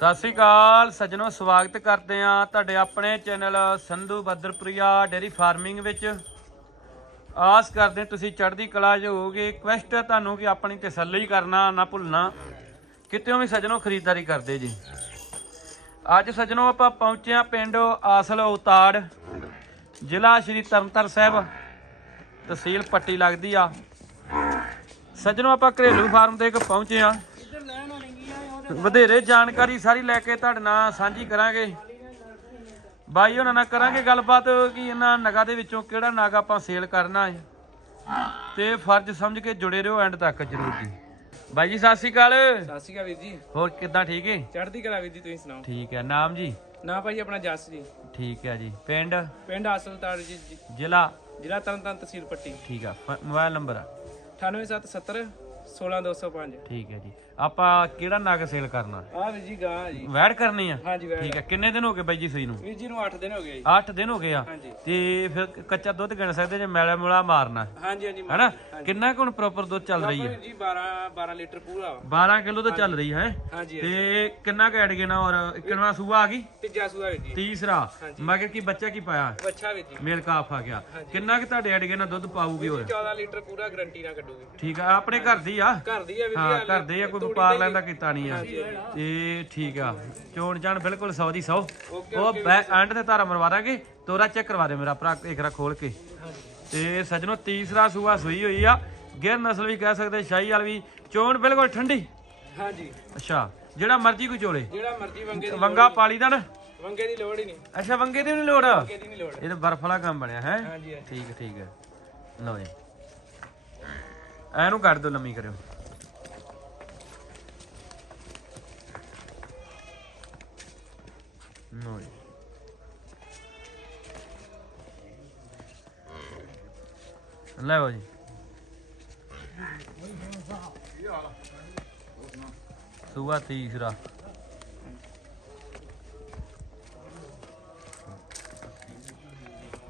ਸਤਿ ਸ੍ਰੀ ਅਕਾਲ ਸੱਜਣੋ, ਸਵਾਗਤ ਕਰਦੇ ਆ ਤੁਹਾਡੇ ਆਪਣੇ ਚੈਨਲ ਸੰਧੂ ਬੱਦਰਪ੍ਰਿਆ ਡੇਰੀ ਫਾਰਮਿੰਗ ਵਿੱਚ। ਆਸ ਕਰਦੇ ਤੁਸੀਂ ਚੜ੍ਹਦੀ ਕਲਾ 'ਚ ਹੋਵੋਗੇ। ਕੁਐਸਟ ਹੈ ਤੁਹਾਨੂੰ ਕਿ ਆਪਣੀ ਤਸੱਲੀ ਕਰਨਾ, ਨਾ ਭੁੱਲਣਾ। ਕਿਤੇੋਂ ਵੀ ਸੱਜਣੋ ਖਰੀਦਦਾਰੀ ਕਰਦੇ ਜੀ। ਅੱਜ ਸੱਜਣੋ ਆਪਾਂ ਪਹੁੰਚੇ ਆ ਪਿੰਡ ਆਸਲ ਉਤਾੜ। ਜ਼ਿਲ੍ਹਾ ਸ਼੍ਰੀ ਤਰਨਤਾਰਨ ਸਾਹਿਬ। ਤਹਿਸੀਲ ਪੱਟੀ ਲੱਗਦੀ ਆ। ਸੱਜਣੋ ਆਪਾਂ ਘਰੇਲੂ ਫਾਰਮ ਤੇ ਇੱਕ ਪਹੁੰਚੇ ਆ ਵਧੇਰੇ ਜਾਣਕਾਰੀ ਸਾਰੀ ਲੈ ਕੇ ਤੁਹਾਡੇ ਨਾਲ ਸਾਂਝੀ ਕਰਾਂਗੇ। ਬਾਈ ਉਹਨਾਂ ਨਾਲ ਕਰਾਂਗੇ ਗੱਲਬਾਤ ਕਿ ਇਹਨਾਂ ਨਗਾ ਦੇ ਵਿੱਚੋਂ ਕਿਹੜਾ ਨਗ ਆਪਾਂ ਸੇਲ ਕਰਨਾ ਹੈ। ਤੇ ਫਰਜ਼ ਸਮਝ ਕੇ ਜੁੜੇ ਰਹੋ ਐਂਡ ਤੱਕ ਜਰੂਰ ਜੀ। ਬਾਈ ਜੀ ਸਤਿ ਸ਼੍ਰੀ ਅਕਾਲ। ਸਤਿ ਸ਼੍ਰੀ ਅਕਾਲ ਵੀਰ ਜੀ। ਹੋਰ ਕਿੱਦਾਂ ਠੀਕ ਹੈ ਚੜ੍ਹਦੀ ਕਲਾ ਵੀਰ ਜੀ ਤੁਸੀਂ ਸੁਣਾਓ? ਠੀਕ ਹੈ ਨਾਮ ਜੀ? ਨਾ ਭਾਈ ਆਪਣਾ ਜੱਸ ਜੀ। ਠੀਕ ਹੈ ਜੀ। ਪਿੰਡ? ਪਿੰਡ ਆਸਲਤਾੜ ਜੀ ਜ਼ਿਲ੍ਹਾ? ਜ਼ਿਲ੍ਹਾ ਤਰਨਤਾਰਨ ਤਹਿਸੀਲ ਪੱਟੀ। ਠੀਕ ਆ ਮੋਬਾਈਲ ਨੰਬਰ 98770 16205 ਠੀਕ ਹੈ ਜੀ। ਆਪਾਂ ਕਿਹੜਾ ਨਗ ਸੇਲ ਕਰਨਾ? ਆ ਵੀਰ ਜੀ ਗਾਂ ਜੀ। ਵੈੜ ਕਰਨੀ ਆ? ਹਾਂਜੀ ਵੈੜ। ਠੀਕ ਹੈ। ਕਿੰਨੇ ਦਿਨ ਹੋ ਗਏ ਬਾਈ ਜੀ ਸੂਈ ਨੂੰ? ਵੀਰ ਜੀ ਨੂੰ 8 ਦਿਨ ਹੋ ਗਏ ਜੀ। 8 ਦਿਨ ਹੋ ਗਏ ਆ। ਹਾਂਜੀ। ਤੇ ਫਿਰ ਕੱਚਾ ਦੁੱਧ ਗਿਣ ਸਕਦੇ ਜੇ ਮੈਲਾ ਮੁਲਾ ਮਾਰਨਾ। ਹਾਂਜੀ ਹਾਂਜੀ ਹੈਨਾ? ਕਿੰਨਾ ਕੁ ਹੁਣ ਪ੍ਰੋਪਰ ਦੁੱਧ ਚੱਲ ਰਹੀ ਹੈ ਵੀਰ ਜੀ 12 12 ਲੀਟਰ ਪੂਰਾ ਵਾ। 12 ਕਿਲੋ ਤਾਂ ਚੱਲ ਰਹੀ ਹੈ। ਹਾਂਜੀ ਤੇ ਕਿੰਨਾ ਕੁ ਐਡ ਨਾ ਔਰ ਕਿੰਨਾ ਸੂਆ ਆ ਗਈ? ਤੀਜਾ ਸੂਆ ਵੀਰ ਜੀ। ਤੀਸਰਾ। ਮਗਰ ਕੀ ਬੱਚਾ ਕੀ ਪਾਇਆ? ਬੱਚਾ ਵੀਰ ਜੀ। ਮੇਲ ਕਾਫ ਆ ਗਿਆ। ਕਿੰਨਾ ਕੁ ਤੁਹਾਡੇ ਐਡ ਨਾ ਦੁੱਧ ਪਾਊਗੀ ਹੋਰ? 14 ਲੀਟਰ ਪੂਰਾ ਗਰੰਟੀ ਨਾਲ ਕੱਢੂਗੀ। ਠੀਕ ਆ। ਆਪਣੇ ਘਰ ਦੀ ਆ? ਘਰ ਦੀ ਆ ਵੀਰ ਹਾਂ ਘਰ ਦੇ ਆ ਕੋਈ ਵਪਾਰ ਲੈਂਦਾ ਕੀਤਾ ਨਹੀਂ ਆ। ਤੇ ਠੀਕ ਆ। ਚੋਣ ਜਾਣ ਬਿਲਕੁਲ 100 ਦੀ 100 ਉਹ ਐਂਡ ਤੇ ਧਾਰਾ ਮਰਵਾ ਦਾਂਗੇ। ਤੋਰਾ ਚੈੱਕ ਕਰਵਾ ਦੇ ਮੇਰਾ ਭਰਾ ਇੱਕ ਰਾ ਖੋਲ ਕੇ। ਤੇ ਸੱਜਣੋ ਤੀਸਰਾ ਸੂਆ ਸੂਈ ਹੋਈ ਆ। ਗਿਰ ਨਸਲ ਵੀ ਕਹਿ ਸਕਦੇ ਸ਼ਾਹੀ ਵਾਲ ਵੀ। ਚੋਣ ਬਿਲਕੁਲ ਠੰਡੀ। ਹਾਂਜੀ। ਅੱਛਾ ਜਿਹੜਾ ਮਰਜ਼ੀ ਕੋਈ ਚੋਲੇ। ਜਿਹੜਾ ਮਰਜ਼ੀ ਵੰਗੇ ਪਾਲੀ ਦਾ ਨਾ। ਵੰਗੇ ਦੀ ਲੋੜ ਹੀ ਨਹੀਂ। ਅੱਛਾ ਵੰਗੇ ਦੀ ਨਹੀਂ ਲੋੜ? ਇਹ ਤਾਂ ਬਰਫ ਵਾਲਾ ਕੰਮ ਬਣਿਆ ਹੈ? ਹਾਂਜੀ। ਠੀਕ ਠੀਕ ਲਓ ਜੀ। ਐਨੂੰ ਕੱਢ ਦੋ ਲੰਮੀ ਕਰਿਓ। ਲਓ ਜੀ। ਲਓ ਜੀ। ਤੀਸਰਾ।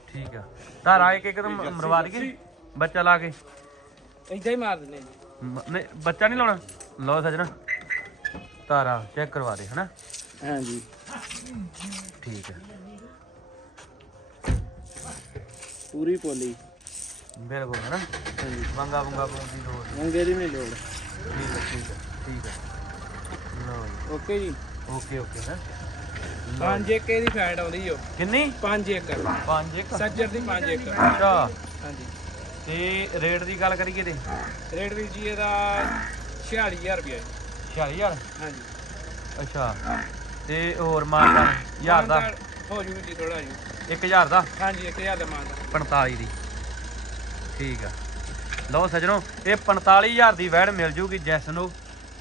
ਠੀਕ ਆ। ਧਾਰਾ ਇੱਕ ਇੱਕਦਮ ਮਰਵਾ ਦਈਏ। ਬੱਚਾ ਲਾ ਕੇ। ਏਦਾਂ ਹੀ ਮਾਰ ਦਿੰਦੇ ਜੀ। ਮ- ਨਹੀਂ ਬੱਚਾ ਨਹੀਂ ਲਾਉਣਾ? ਲਓ ਸਜਣਾ। ਧਾਰਾ ਚੈੱਕ ਕਰਵਾ ਦੇ ਹਨਾ? ਹਾਂਜੀ। ਠੀਕ ਹੈ ਪੂਰੀ ਪੋਲੀ। ਬਿਲਕੁਲ ਹਨਾ? ਹਾਂਜੀ। ਵੰਗਾ ਵੰਗਾ ਪਾਉਣ ਦੀ ਲੋੜ। ਨਹੀਂ। ਵੰਗੇ ਦੀ ਨਹੀਂ ਲੋੜ। ਠੀਕ ਹੈ ਠੀਕ ਹੈ ਠੀਕ ਹੈ ਲਓ ਜੀ। ਓਕੇ ਜੀ। ਓਕੇ ਓਕੇ ਹੈ 5 ਏਕੜ ਦੀ ਫੈਟ ਆਉਂਦੀ ਓ। ਕਿੰਨੀ? 5 ਏਕੜ। 5 ਇੱਕ ਸੱਜਰ ਦੀ 5 ਏਕੜ। ਅੱਛਾ। ਹਾਂਜੀ। ਤੇ ਰੇਟ ਦੀ ਗੱਲ ਕਰੀਏ ਤੇ। ਰੇਟ ਵੀਰ ਜੀ ਇਹਦਾ 46000 ਰੁਪਏ 46000 ਹਾਂਜੀ। ਅੱਛਾ। ਤੇ ਹੋਰ ਮਾਨਦਾ 1000 ਦਾ? ਹੋ ਜੂ ਜੀ ਥੋੜਾ ਜੀ 1000 ਦਾ? ਹਾਂਜੀ 1000 ਦਾ ਮਾਨਦਾ 45 ਦੀ। ਠੀਕ ਆ। ਲਓ ਸਜਣੋ ਇਹ 45000 ਦੀ ਵੈੜ ਮਿਲ ਜੂਗੀ ਜੈਸ ਨੂੰ।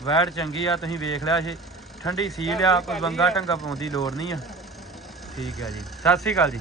ਵੈੜ ਚੰਗੀ ਆ ਤੁਸੀਂ ਵੇਖ ਲਿਆ ਇਹ। ਠੰਡੀ ਸੀਲ ਆ ਕੋਈ ਬੰਗਾ ਟੰਗਾ ਪਾਉਣ ਦੀ ਲੋੜ ਨਹੀਂ ਆ। ਠੀਕ ਆ ਜੀ। ਸਤਿ ਸ੍ਰੀ ਅਕਾਲ ਜੀ।